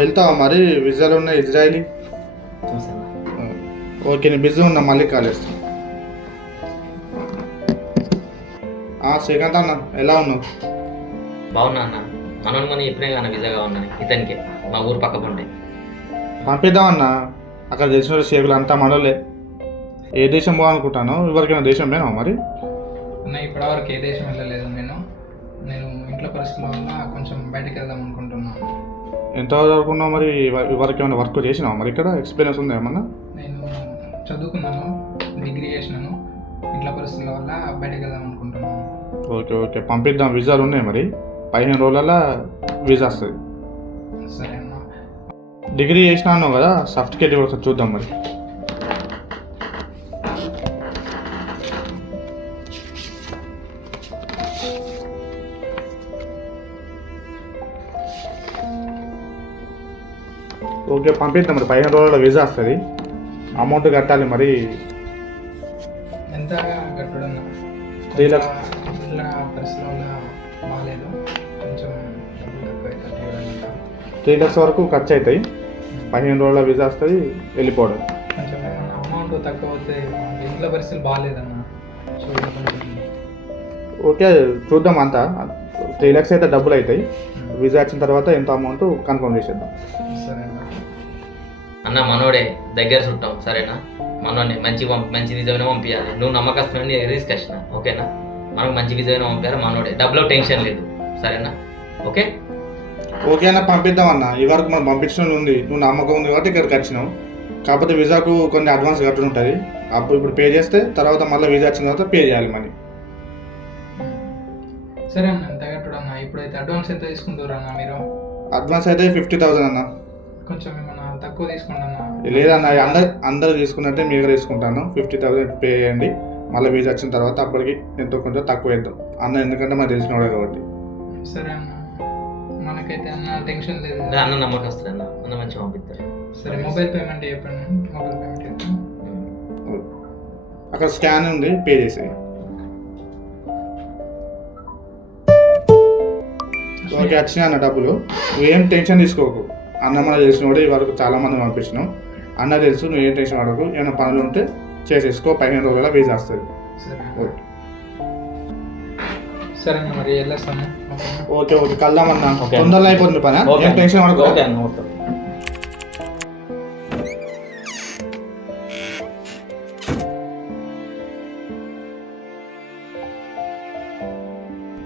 వెళ్తావా మరి? విజాలు ఉన్నాయి ఇజ్రాయిలీ. చూసాను. ఓకే, నేను బిజీ ఉన్నా, మళ్ళీ కాల్ చేస్తాను. శ్రీకాంత్ అన్న, ఎలా ఉన్నావు? బాగున్నా అన్న. మనోని ఇప్పుడే కానీ వీజా కావాలని ఇతనికి మా ఊరు పక్క పంటే పంపిద్దామన్నా. అక్కడ తెలిసిన షేకులు అంతా మనోళ్ళే. ఏ దేశం పోవాలనుకుంటాను? ఎవరికైనా దేశం పోయినావా మరి? అన్న ఇప్పటివరకు ఏ దేశం వెళ్ళలేదు. నేను ఇంట్లో పరిస్థితుల వల్ల కొంచెం బయటకు వెళ్దాం అనుకుంటున్నాను. ఎంత చదువుకున్నావు మరి? ఎవరికి ఏమైనా వర్క్ చేసినావా మరి? ఇక్కడ ఎక్స్పీరియన్స్ ఉందా ఏమన్నా? నేను చదువుకున్నాను, డిగ్రీ చేసినాను. ఇంట్లో పరిస్థితుల వల్ల బయటకు వెళ్దాం అనుకుంటున్నాను. ఓకే ఓకే, పంపిద్దాం. వీసాలు ఉన్నాయి మరి, 15 రోజులలో వీసా వస్తుంది. సరే అన్న. డిగ్రీ చేసినాను కదా, సర్టిఫికేట్ ఒకసారి చూద్దాం మరి. ఓకే, పంపిద్దాం మరి. 15 రోజుల వీసా వస్తుంది. అమౌంట్ కట్టాలి మరి. ఎంత కట్టడం? 3 lakhs. ఇంట్లో పరిస్థితుల వల్ల బాగాలేదు, కొంచెం డబ్బులు తక్కువ కట్టేయడానికి. 3 lakhs వరకు ఖర్చు అవుతాయి. 15 రోజుల వీసా వస్తుంది, వెళ్ళిపోవడం. కొంచెం ఏమన్నా అమౌంట్ తక్కువ అవుతే, ఇంట్లో పరిస్థితులు బాగాలేదన్న. సో కొంచెం ఓకే, చూద్దాం. అంతా 3 lakhs అయితే డబ్బులు అవుతాయి. వీసా వచ్చిన తర్వాత ఎంత అమౌంట్ కన్ఫర్మ్ చేసేద్దాం. సరే అన్న. అన్న మనోడే దగ్గర చుట్టాం, సరేనా? మనోని మంచి విజయమైన పంపించాలి. నువ్వు నమ్మకస్తుని రిస్క్ వచ్చిన, ఓకేనా? మనకు మంచి విజయమైన పంపించాలి. మనోడే, డబ్బులో టెన్షన్ లేదు, సరేనా? ఓకే ఓకే అన్న, పంపిద్దాం అన్న. ఈ వరకు మనం పంపించడం ఉంది, నువ్వు నమ్మకం ఉంది కాబట్టి ఇక్కడికి వచ్చినావు. కాకపోతే వీసాకు కొన్ని అడ్వాన్స్ కట్టడం ఉంటుంది. అప్పుడు ఇప్పుడు పే చేస్తే తర్వాత మళ్ళీ వీసా వచ్చిన తర్వాత పే చేయాలి మనీ. సరే అన్న, ఎంత కట్టడం అన్న? ఇప్పుడైతే అడ్వాన్స్ ఎంత తీసుకుంటారు అన్న మీరు? అడ్వాన్స్ అయితే 50,000 అన్న. కొంచెం ఏమన్నా తక్కువ తీసుకోండి అన్న. లేదన్న, అందరు తీసుకున్నట్టే మీరు తీసుకుంటాను. 50,000 పే చేయండి. మళ్ళీ వీసా వచ్చిన తర్వాత అప్పటికి ఎంతో కొంచెం తక్కువ వేద్దాం అన్న, ఎందుకంటే మాకు తెలిసినవాడే కాబట్టి. సరే అన్న, మనకైతే అన్న టెన్షన్ లేదు. అన్న నమ్మకస్తుడు అన్న, అన్న మంచిగా పంపిస్తారు. సరే, మొబైల్ పేమెంట్ చెప్పండి. మొబైల్ పేమెంట్ చేద్దాం. అక్కడ స్కాన్ ఉంది, పే చేసేయి. ఓకే, వచ్చినాయి అన్న డబ్బులు. నువ్వేం టెన్షన్ తీసుకోకు. అన్న మనకు తెలిసిన కూడా ఈ వరకు చాలా మంది పంపించినాం. అన్న తెలుసు, నువ్వేం టెన్షన్ పడకు. ఏమైనా పనులు ఉంటే చేసేసుకో. 15 రోజుల వీసా వస్తుంది. సరే ఓకే సరే అన్న, మరి వెళ్ళేస్తాను. ఓకే ఓకే, కలుద్దామన్నా. ఓకే. తొందరలో అయిపోతుంది పని. ఓకే ఏం టెన్షన్ పడకు. ఓకే అన్న, ఓకే.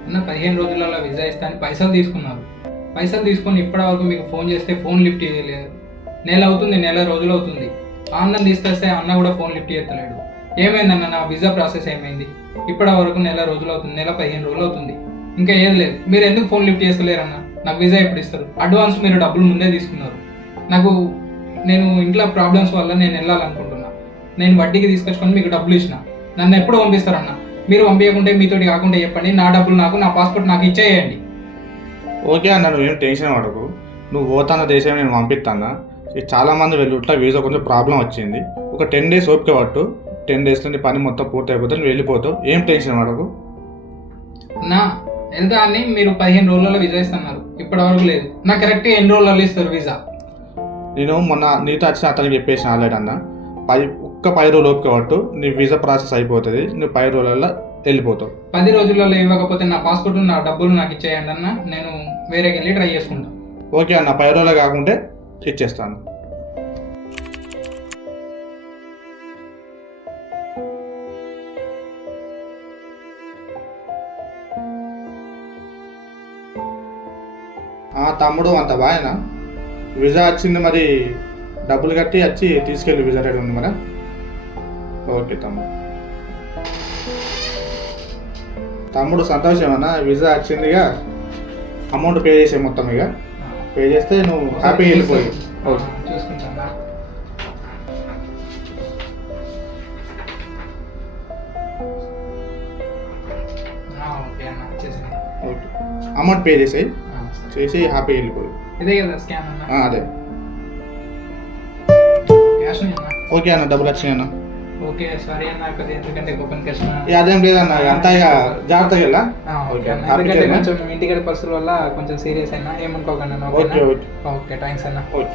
అన్న 15 రోజులలో వీసా ఇస్తాను పైసలు తీసుకున్నారు. పైసలు తీసుకొని ఇప్పటివరకు మీకు ఫోన్ చేస్తే ఫోన్ లిఫ్ట్ చేయలేదు. నెల రోజులు అవుతుంది. అన్నం తీసుకొస్తే అన్న కూడా ఫోన్ లిఫ్ట్ చేస్తలేడు. ఏమైందన్న? నా వీసా ప్రాసెస్ ఏమైంది? ఇప్పటివరకు నెల రోజులు అవుతుంది, 15 రోజులు అవుతుంది, ఇంకా ఏది లేదు. మీరు ఎందుకు ఫోన్ లిఫ్ట్ చేస్తలేరన్న? నాకు వీసా ఎప్పుడు ఇస్తారు? అడ్వాన్స్ మీరు డబ్బులు ముందే తీసుకున్నారు. నేను ఇంట్లో ప్రాబ్లమ్స్ వల్ల నేను వెళ్ళాలనుకుంటున్నా. నేను వడ్డీకి తీసుకొచ్చుకొని మీకు డబ్బులు ఇచ్చిన. నన్ను ఎప్పుడు పంపిస్తారన్న? మీరు పంపించకుంటే మీతోటి కాకుండా చెప్పండి. నా డబ్బులు నాకు, నా పాస్పోర్ట్ నాకు ఇచ్చేయండి. ఓకే అన్న, నువ్వేం టెన్షన్ పడకు. నువ్వు పోతాన్న దేశం నేను పంపిస్తాను. చాలామంది వెళ్ళుట్లా వీసా కొంచెం ప్రాబ్లం వచ్చింది. ఒక 10 days ఓపిక పట్టు. 10 daysలో నీ పని మొత్తం పూర్తి అయిపోతుంది, నువ్వు వెళ్ళిపోతావు. ఏం టెన్షన్ పడకు. నా ఎంత అని మీరు 15 రోజులలో వీసా ఇస్తున్నారు, ఇప్పటివరకు లేదు. నాకు కరెక్ట్గా ఎన్ని రోజులలో ఇస్తారు వీసా? నేను మొన్న నీతో వచ్చిన అతనికి చెప్పేసిన ఆల్రెడీ అన్న. 10 రోజులు ఓపిక పట్టు, నీ వీసా ప్రాసెస్ అయిపోతుంది. నువ్వు 10 రోజులలో వెళ్ళిపోతావు. 10 రోజులలో ఇవ్వకపోతే నా పాస్పోర్ట్, నా డబ్బులు నాకు ఇచ్చేయండి అన్న. నేను వేరేకి వెళ్ళి ట్రై చేసుకుంటాను. ఓకే అన్న, 10 రోజులు కాకుంటే ఇచ్చేస్తాను. తమ్ముడు అంత బాగా వీసా వచ్చింది మరి, డబ్బులు కట్టి వచ్చి తీసుకెళ్ళి. వీసా రెడీ ఉంది మరి. ఓకే తమ్ముడు సంతోషమేనా? వీసా వచ్చిందిగా, అమౌంట్ పే చేసే మొత్తం. ఇక పే చేస్తే నువ్వు హ్యాపీగా వెళ్ళిపోయి. ఓకే చూసుకుంటాను. ఓకే అన్న, వచ్చేసింది. ఓకే, అమౌంట్ పే చేసేయి. చేసి హ్యాపీగా వెళ్ళిపోయి. ఇదే కదా స్కాన్ అన్న? అదే. క్యాష్ అన్న? ఓకే అన్న, డబ్బులు వచ్చినాయి అన్న. ఓకే ఓకే సారీ అన్న కొద్దిగా ఎందుకంటే కోపం కృష్ణ ఇక అదేం లేదన్న అంతా ఇక జాగ్రత్తగా వెళ్ళా ఓకే అన్న హ్యాపీ ఎందుకంటే జర్నీ. కొంచెం ఇంటికి పరిస్థితుల వల్ల కొంచెం సీరియస్ అయినా ఏమనుకోకండి అన్న ఓకే ఓకేనా ఓకే ఓకే థ్యాంక్స్ అన్న ఓకే